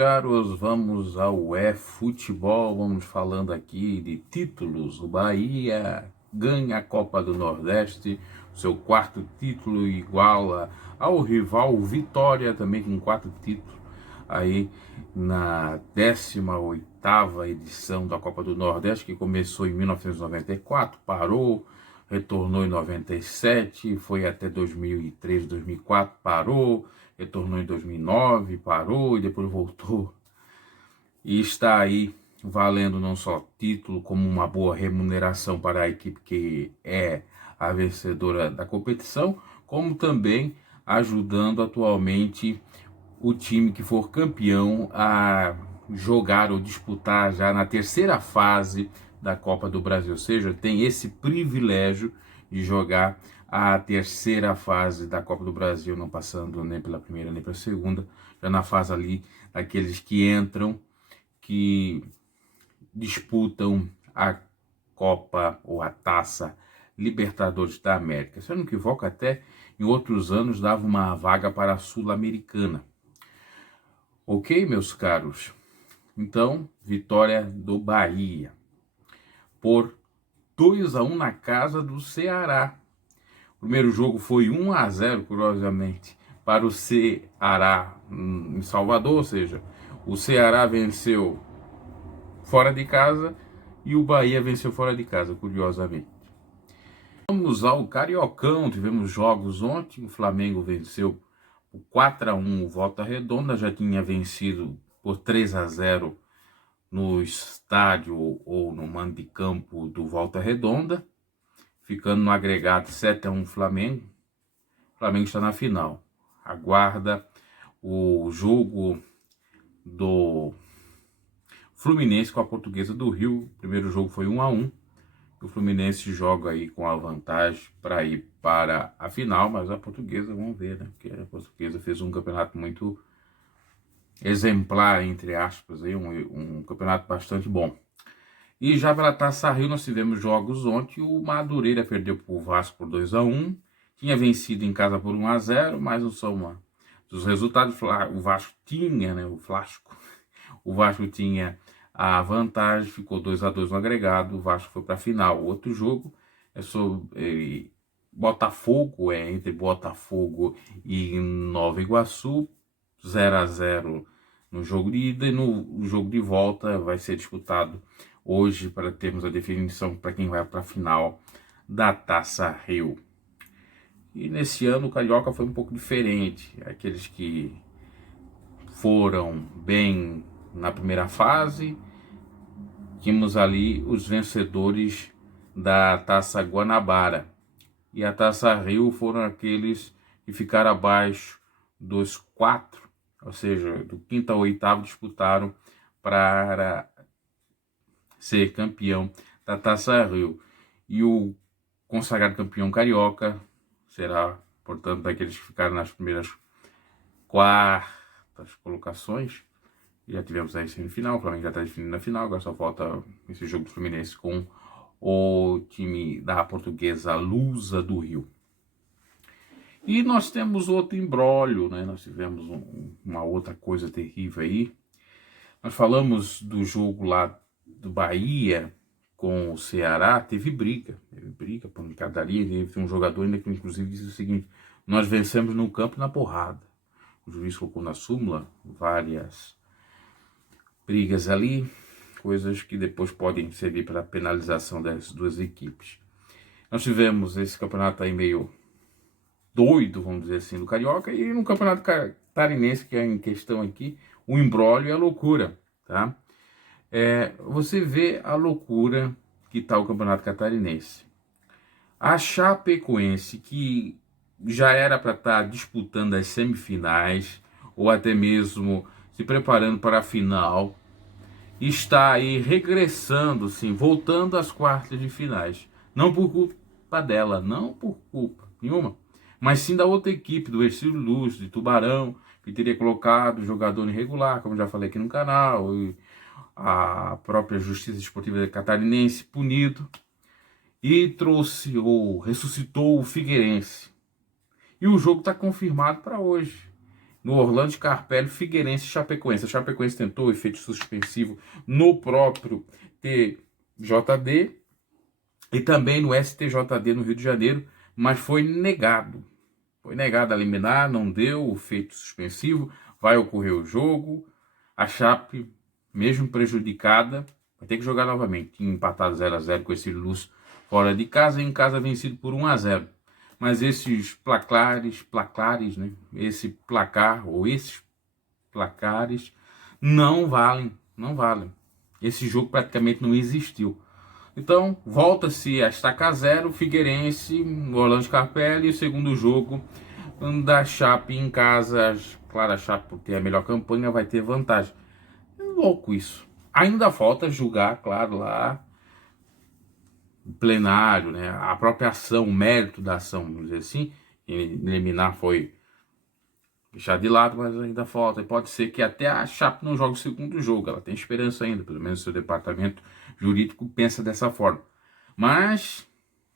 Caros, vamos ao futebol, vamos falando aqui de títulos. O Bahia ganha a Copa do Nordeste, seu quarto título iguala ao rival Vitória, também com 4 títulos, aí na 18ª edição da Copa do Nordeste, que começou em 1994, parou, retornou em 97, foi até 2003, 2004, parou, retornou em 2009, parou e depois voltou. E está aí valendo não só título, como uma boa remuneração para a equipe que é a vencedora da competição, como também ajudando atualmente o time que for campeão a jogar ou disputar já na terceira fase da Copa do Brasil. Ou seja, tem esse privilégio de jogar a terceira fase da Copa do Brasil, não passando nem pela primeira nem pela segunda, já na fase ali daqueles que entram, que disputam a Copa ou a Taça Libertadores da América. Se eu não me equivoco, até em outros anos dava uma vaga para a Sul-Americana. Ok, meus caros? Então, vitória do Bahia por 2-1 na casa do Ceará. O primeiro jogo foi 1-0, curiosamente, para o Ceará em Salvador, ou seja, o Ceará venceu fora de casa e o Bahia venceu fora de casa, curiosamente. Vamos ao Cariocão, tivemos jogos ontem, o Flamengo venceu por 4-1 o Volta Redonda, já tinha vencido por 3-0 no estádio ou no mando de campo do Volta Redonda, ficando no agregado 7-1 Flamengo. O Flamengo está na final. Aguarda o jogo do Fluminense com a Portuguesa do Rio. O primeiro jogo foi 1-1. O Fluminense joga aí com a vantagem para ir para a final, mas a Portuguesa, vamos ver, né? Porque a Portuguesa fez um campeonato muito exemplar, entre aspas, aí, um campeonato bastante bom. E já pela Taça Rio nós tivemos jogos ontem. O Madureira perdeu para o Vasco por 2-1. Tinha vencido em casa por 1-0, mas não são dos resultados. O Vasco tinha, né? O Vasco tinha a vantagem, ficou 2-2 no agregado. O Vasco foi para a final. O outro jogo é sobre Botafogo, entre Botafogo e Nova Iguaçu, 0-0 no jogo de ida, e no jogo de volta vai ser disputado hoje para termos a definição para quem vai para a final da Taça Rio. E nesse ano o Carioca foi um pouco diferente. Aqueles que foram bem na primeira fase, tínhamos ali os vencedores da Taça Guanabara. E a Taça Rio foram aqueles que ficaram abaixo dos 4, ou seja, do 5º ao 8º disputaram para ser campeão da Taça Rio. E o consagrado campeão carioca será, portanto, daqueles que ficaram nas primeiras 4º colocações. Já tivemos aí semifinal, o Flamengo já está definindo na final, agora só falta esse jogo do Fluminense com o time da Portuguesa Lusa do Rio. E nós temos outro imbróglio, né? Nós tivemos uma outra coisa terrível aí. Nós falamos do jogo lá do Bahia com o Ceará, teve briga, pancadaria. Teve um jogador ainda que inclusive disse o seguinte: nós vencemos no campo e na porrada. O juiz colocou na súmula várias brigas ali, coisas que depois podem servir para a penalização das duas equipes. Nós tivemos esse campeonato aí meio doido, vamos dizer assim, do Carioca, e no campeonato catarinense, que é em questão aqui, o imbróglio e a loucura, tá? Você vê a loucura que está o campeonato catarinense. A Chapecoense, que já era para estar disputando as semifinais, ou até mesmo se preparando para a final, está aí regressando, sim, voltando às quartas de finais. Não por culpa dela, não por culpa nenhuma, mas sim da outra equipe, do Ercílio Luz, de Tubarão, que teria colocado o jogador irregular, como já falei aqui no canal, e a própria Justiça Esportiva Catarinense punido, e trouxe ou ressuscitou o Figueirense. E o jogo está confirmado para hoje. no Orlando Scarpelli, Figueirense e Chapecoense. A Chapecoense tentou efeito suspensivo no próprio TJD e também no STJD no Rio de Janeiro, mas foi negado. Foi negado a liminar, não deu o efeito suspensivo, vai ocorrer o jogo. A Chape, mesmo prejudicada, vai ter que jogar novamente. Empatado 0-0 com esse Luz fora de casa e em casa vencido por 1-0. Mas esses placares, né? Esse placar ou esses placares não valem. Esse jogo praticamente não existiu. Então, volta-se a estacar 0, Figueirense, Orlando Scarpelli, e o segundo jogo da Chape em casa. Claro, a Chape, por ter a melhor campanha, vai ter vantagem. É louco isso. Ainda falta julgar, claro, lá o plenário, né? A própria ação, o mérito da ação, vamos dizer assim. Eliminar foi deixado de lado, mas ainda falta. E pode ser que até a Chape não jogue o segundo jogo. Ela tem esperança ainda, pelo menos o seu departamento jurídico pensa dessa forma. Mas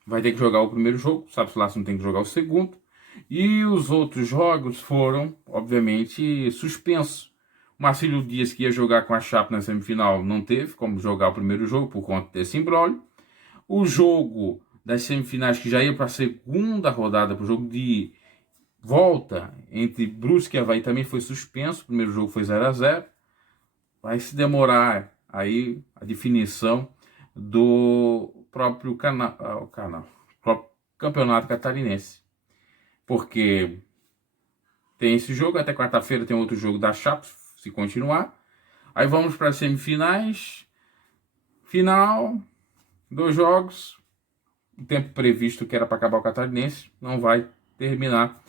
vai ter que jogar o primeiro jogo, sabe-se lá se não tem que jogar o segundo. E os outros jogos foram, obviamente, suspensos. O Marcílio Dias, que ia jogar com a Chape na semifinal, não teve como jogar o primeiro jogo por conta desse imbróglio. O jogo das semifinais, que já ia para a segunda rodada, para o jogo de volta entre Brusque e Avaí, também foi suspenso. O primeiro jogo foi 0-0. Vai se demorar aí a definição do próprio próprio campeonato catarinense. Porque tem esse jogo, até quarta-feira tem outro jogo da Chape, se continuar. Aí vamos para as semifinais. Final, 2 jogos. O tempo previsto que era para acabar o catarinense não vai terminar.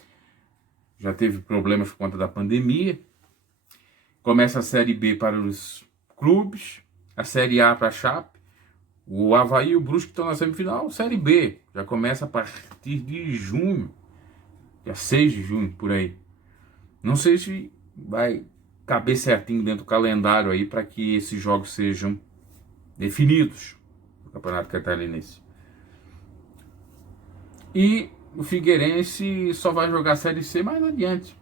Já teve problemas por conta da pandemia. Começa a Série B para os clubes, a Série A para a Chape. O Avaí e o Brusque estão na semifinal. Série B já começa a partir de junho, dia 6 de junho, por aí. Não sei se vai caber certinho dentro do calendário aí para que esses jogos sejam definidos no Campeonato Catarinense. E o Figueirense só vai jogar a Série C mais adiante,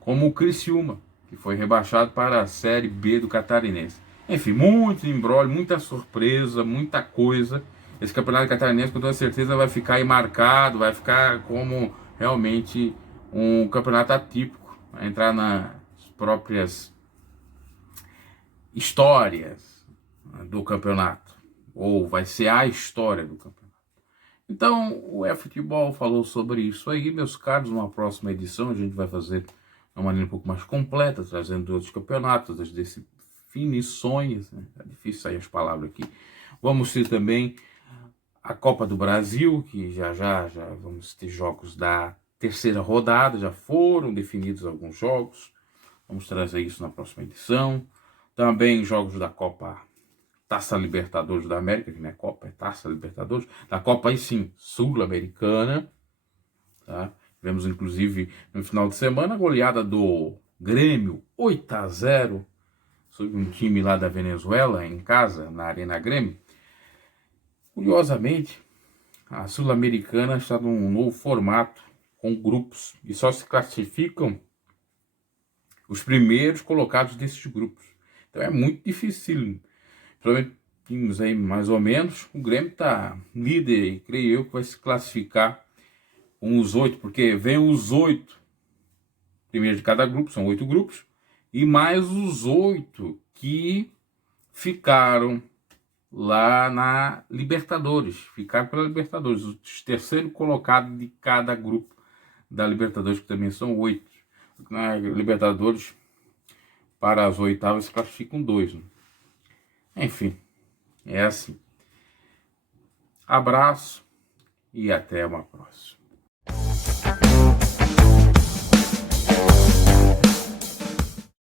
como o Criciúma, que foi rebaixado para a Série B do Catarinense. Enfim, muito imbróglio, muita surpresa, muita coisa. Esse Campeonato Catarinense, com toda certeza, vai ficar aí marcado, vai ficar como realmente um campeonato atípico, vai entrar nas próprias histórias do campeonato, ou vai ser a história do campeonato. Então, o eFutebol falou sobre isso aí, meus caros. Numa próxima edição a gente vai fazer de uma maneira um pouco mais completa, trazendo outros campeonatos, as definições, né? É difícil sair as palavras aqui. Vamos ter também a Copa do Brasil, que já vamos ter jogos da terceira rodada, já foram definidos alguns jogos. Vamos trazer isso na próxima edição. Também jogos da Copa Taça Libertadores da América, que não é Copa, é Taça Libertadores, da Copa aí sim, Sul-Americana, tá? Tivemos inclusive no final de semana a goleada do Grêmio, 8-0, sobre um time lá da Venezuela, em casa, na Arena Grêmio. Curiosamente, a Sul-Americana está num novo formato, com grupos, e só se classificam os primeiros colocados desses grupos. Então é muito difícil. Provavelmente aí mais ou menos, o Grêmio está líder e creio eu que vai se classificar com os 8, porque vem os 8 primeiros de cada grupo, são 8 grupos, e mais os 8 que ficaram lá na Libertadores, ficaram pela Libertadores, os terceiros colocados de cada grupo da Libertadores, que também são 8. Na Libertadores, para as oitavas, se classificam 2, né? Enfim, é assim. Abraço e até uma próxima.